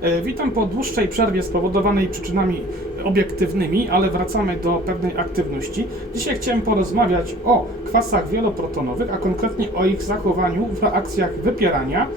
E, Witam po dłuższej przerwie spowodowanej przyczynami obiektywnymi, ale wracamy do pewnej aktywności. Dzisiaj chciałem porozmawiać o kwasach wieloprotonowych, a konkretnie o ich zachowaniu w reakcjach wypierania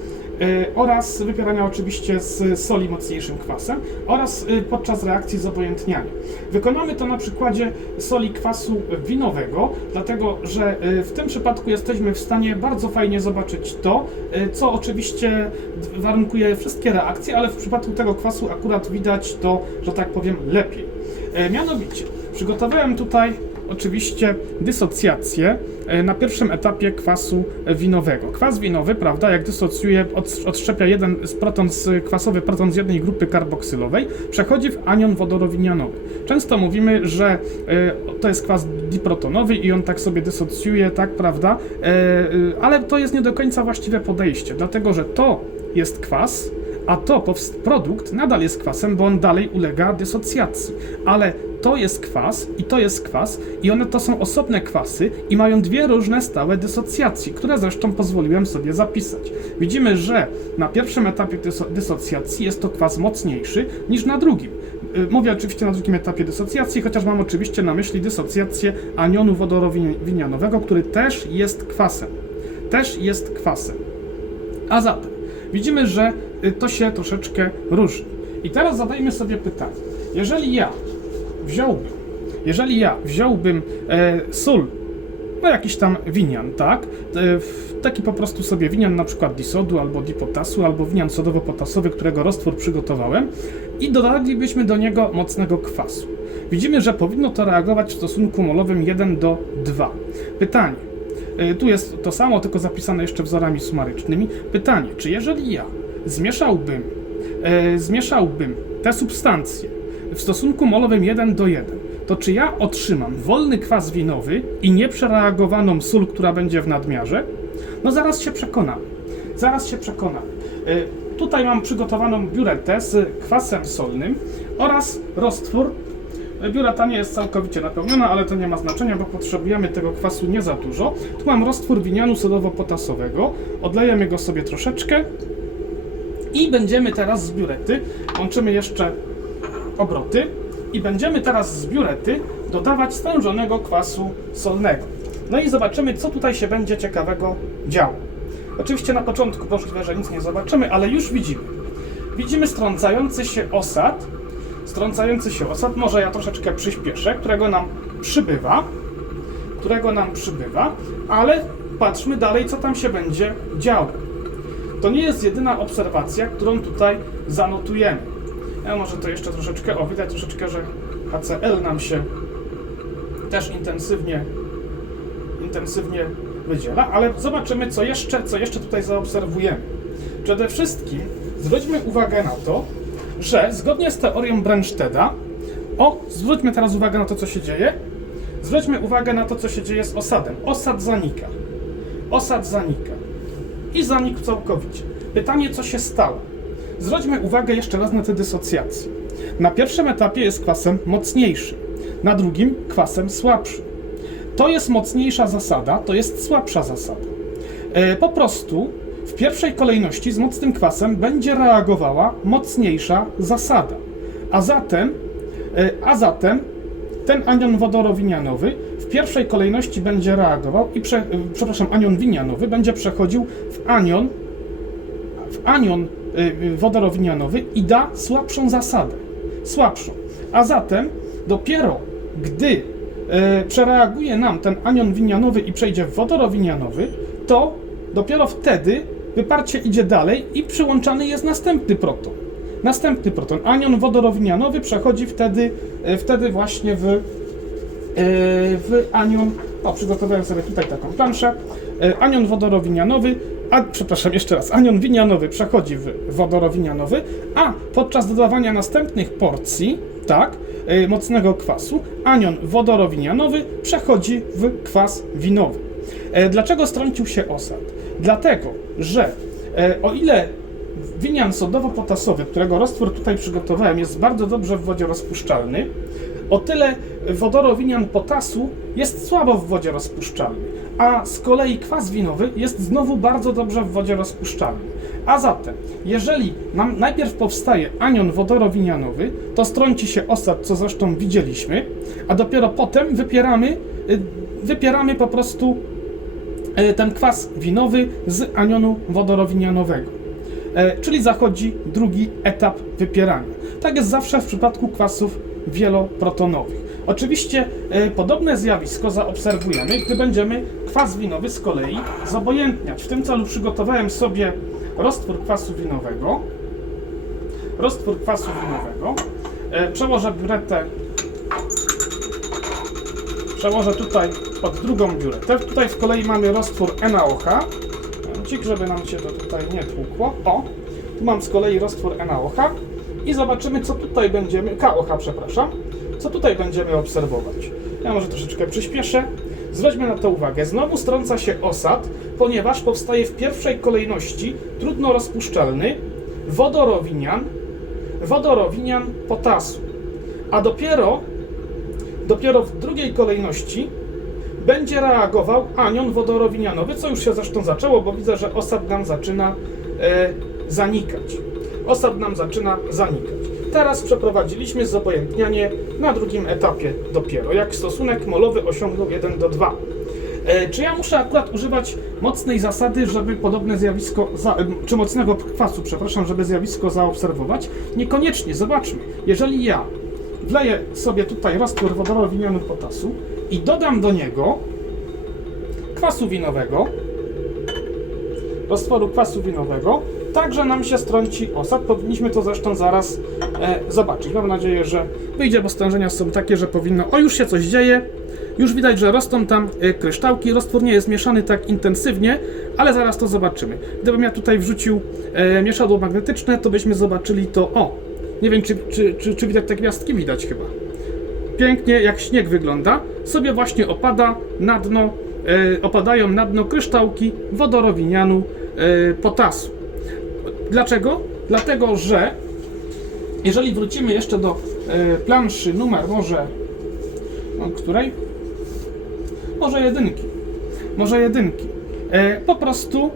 oraz wypierania oczywiście z soli mocniejszym kwasem oraz e, podczas reakcji zobojętniania. Wykonamy to na przykładzie soli kwasu winowego, dlatego że e, w tym przypadku jesteśmy w stanie bardzo fajnie zobaczyć to, co oczywiście warunkuje wszystkie reakcje, ale w przypadku tego kwasu akurat widać to, że tak powiem, lepiej. Mianowicie, przygotowałem tutaj oczywiście dysocjację e, na pierwszym etapie kwasu winowego. Kwas winowy, prawda, jak dysocjuje, od, odszczepia jeden z proton z kwasowy proton z jednej grupy karboksylowej, przechodzi w anion wodorowinianowy. Często mówimy, że e, to jest kwas diprotonowy i on tak sobie dysocjuje, tak, prawda, e, ale to jest nie do końca właściwe podejście, dlatego że to jest kwas, a to produkt nadal jest kwasem, bo on dalej ulega dysocjacji. Ale to jest kwas i to jest kwas i one to są osobne kwasy i mają dwie różne stałe dysocjacji, które zresztą pozwoliłem sobie zapisać. Widzimy, że na pierwszym etapie dyso- dysocjacji jest to kwas mocniejszy niż na drugim. Y, Mówię oczywiście na drugim etapie dysocjacji, chociaż mam oczywiście na myśli dysocjację anionu wodorowinianowego, który też jest kwasem. Też jest kwasem. A zatem widzimy, że y, to się troszeczkę różni. I teraz zadajmy sobie pytanie. Jeżeli ja wziąłbym, jeżeli ja wziąłbym e, sól, no jakiś tam winian, tak? E, taki po prostu sobie winian na przykład disodu albo dipotasu, albo winian sodowo-potasowy, którego roztwór przygotowałem i dodalibyśmy do niego mocnego kwasu. Widzimy, że powinno to reagować w stosunku molowym 1 do 2. Pytanie, E, Tu jest to samo, tylko zapisane jeszcze wzorami sumarycznymi. Pytanie, czy jeżeli ja zmieszałbym, e, zmieszałbym te substancje w stosunku molowym 1 do 1, to czy ja otrzymam wolny kwas winowy i nieprzereagowaną sól, która będzie w nadmiarze? No zaraz się przekonamy. Zaraz się przekonamy. E, Tutaj mam przygotowaną biuretę z kwasem solnym oraz roztwór Biura ta nie jest całkowicie napełniona, ale to nie ma znaczenia, bo potrzebujemy tego kwasu nie za dużo. Tu mam roztwór winianu sodowo-potasowego. Odlejemy go sobie troszeczkę i będziemy teraz z biurety, łączymy jeszcze obroty i będziemy teraz z biurety dodawać stężonego kwasu solnego. No i zobaczymy, co tutaj się będzie ciekawego działo. Oczywiście na początku możliwe, że nic nie zobaczymy, ale już widzimy. Widzimy strącający się osad, strącający się osad, może ja troszeczkę przyspieszę, którego nam przybywa, którego nam przybywa, ale patrzmy dalej, co tam się będzie działo. To nie jest jedyna obserwacja, którą tutaj zanotujemy. Ja może to jeszcze troszeczkę, o widać troszeczkę, że HCl nam się też intensywnie, intensywnie wydziela, ale zobaczymy, co jeszcze, co jeszcze tutaj zaobserwujemy. Przede wszystkim zwróćmy uwagę na to, że zgodnie z teorią Brandsteda, o, zwróćmy teraz uwagę na to, co się dzieje. Zwróćmy uwagę na to, co się dzieje z osadem. Osad zanika. Osad zanika. I zanikł całkowicie. Pytanie, co się stało? Zwróćmy uwagę jeszcze raz na te dysocjacje. Na pierwszym etapie jest kwasem mocniejszym, na drugim kwasem słabszym. To jest mocniejsza zasada, to jest słabsza zasada. E, po prostu w pierwszej kolejności z mocnym kwasem będzie reagowała mocniejsza zasada. A zatem, e, a zatem ten anion wodorowinianowy w pierwszej kolejności będzie reagował i, prze, e, przepraszam, anion winianowy będzie przechodził w anion, anion y, wodorowinianowy i da słabszą zasadę. Słabszą. A zatem dopiero gdy e, przereaguje nam ten anion winianowy i przejdzie w wodorowinianowy, to dopiero wtedy wyparcie idzie dalej i przyłączany jest następny proton. Następny proton. Anion wodorowinianowy przechodzi wtedy, wtedy właśnie w, w anion. O, przygotowałem sobie tutaj taką planszę. Anion wodorowinianowy, a przepraszam jeszcze raz, anion winianowy przechodzi w wodorowinianowy, a podczas dodawania następnych porcji, tak, e, mocnego kwasu, anion wodorowinianowy przechodzi w kwas winowy. E, Dlaczego strącił się osad? Dlatego, że e, o ile winian sodowo-potasowy, którego roztwór tutaj przygotowałem, jest bardzo dobrze w wodzie rozpuszczalny, o tyle wodorowinian potasu jest słabo w wodzie rozpuszczalny, a z kolei kwas winowy jest znowu bardzo dobrze w wodzie rozpuszczalny. A zatem, jeżeli nam najpierw powstaje anion wodorowinianowy, to strąci się osad, co zresztą widzieliśmy, a dopiero potem wypieramy, y, wypieramy po prostu e, ten kwas winowy z anionu wodorowinianowego. E, Czyli zachodzi drugi etap wypierania. Tak jest zawsze w przypadku kwasów wieloprotonowych. Oczywiście e, podobne zjawisko zaobserwujemy, gdy będziemy kwas winowy z kolei zobojętniać. W tym celu przygotowałem sobie roztwór kwasu winowego. Roztwór kwasu winowego. E, Przełożę biuretę Przełożę tutaj pod drugą biuretę. Tutaj z kolei mamy roztwór NaOH. Cik, żeby nam się to tutaj nie tłukło. O, tu mam z kolei roztwór NaOH i zobaczymy, co tutaj będziemy, KOH, przepraszam, co tutaj będziemy obserwować. Ja może troszeczkę przyspieszę. Zwróćmy na to uwagę. Znowu strąca się osad, ponieważ powstaje w pierwszej kolejności trudno rozpuszczalny wodorowinian, wodorowinian potasu. A dopiero Dopiero w drugiej kolejności będzie reagował anion wodorowinianowy, co już się zresztą zaczęło, bo widzę, że osad nam zaczyna e, zanikać. Osad nam zaczyna zanikać. Teraz przeprowadziliśmy zobojętnianie na drugim etapie dopiero, jak stosunek molowy osiągnął 1 do 2. E, Czy ja muszę akurat używać mocnej zasady, żeby podobne zjawisko, za, czy mocnego kwasu, przepraszam, żeby zjawisko zaobserwować? Niekoniecznie, zobaczmy. Jeżeli ja wleję sobie tutaj roztwór wodorowiniany potasu i dodam do niego kwasu winowego, roztworu kwasu winowego, także nam się strąci osad. Powinniśmy to zresztą zaraz e, zobaczyć. Mam nadzieję, że wyjdzie, bo stężenia są takie, że powinno... O, już się coś dzieje. Już widać, że rosną tam e, kryształki. Roztwór nie jest mieszany tak intensywnie, ale zaraz to zobaczymy. Gdybym ja tutaj wrzucił e, mieszadło magnetyczne, to byśmy zobaczyli to... O! Nie wiem, czy, czy, czy, czy widać te gwiazdki? Widać chyba pięknie jak śnieg wygląda, sobie właśnie opada na dno, e, opadają na dno kryształki wodorowinianu e, potasu. Dlaczego? Dlatego, że jeżeli wrócimy jeszcze do e, planszy numer może no, której? Może jedynki. Może jedynki. E, po prostu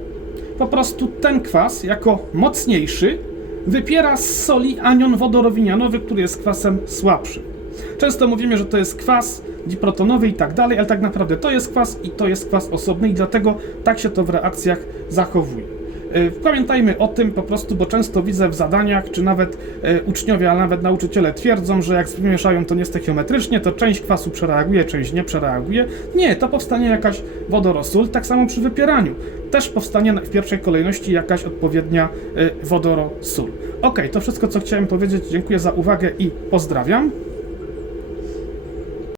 po prostu ten kwas jako mocniejszy wypiera z soli anion wodorowinianowy, który jest kwasem słabszym. Często mówimy, że to jest kwas diprotonowy i tak dalej, ale tak naprawdę to jest kwas i to jest kwas osobny i dlatego tak się to w reakcjach zachowuje. E, Pamiętajmy o tym po prostu, bo często widzę w zadaniach, czy nawet e, uczniowie, ale nawet nauczyciele twierdzą, że jak zmieszają to niestechiometrycznie, to część kwasu przereaguje, część nie przereaguje. Nie, to powstanie jakaś wodorosól, tak samo przy wypieraniu. Też powstanie w pierwszej kolejności jakaś odpowiednia e, wodorosól. Ok, to wszystko, co chciałem powiedzieć. Dziękuję za uwagę i pozdrawiam.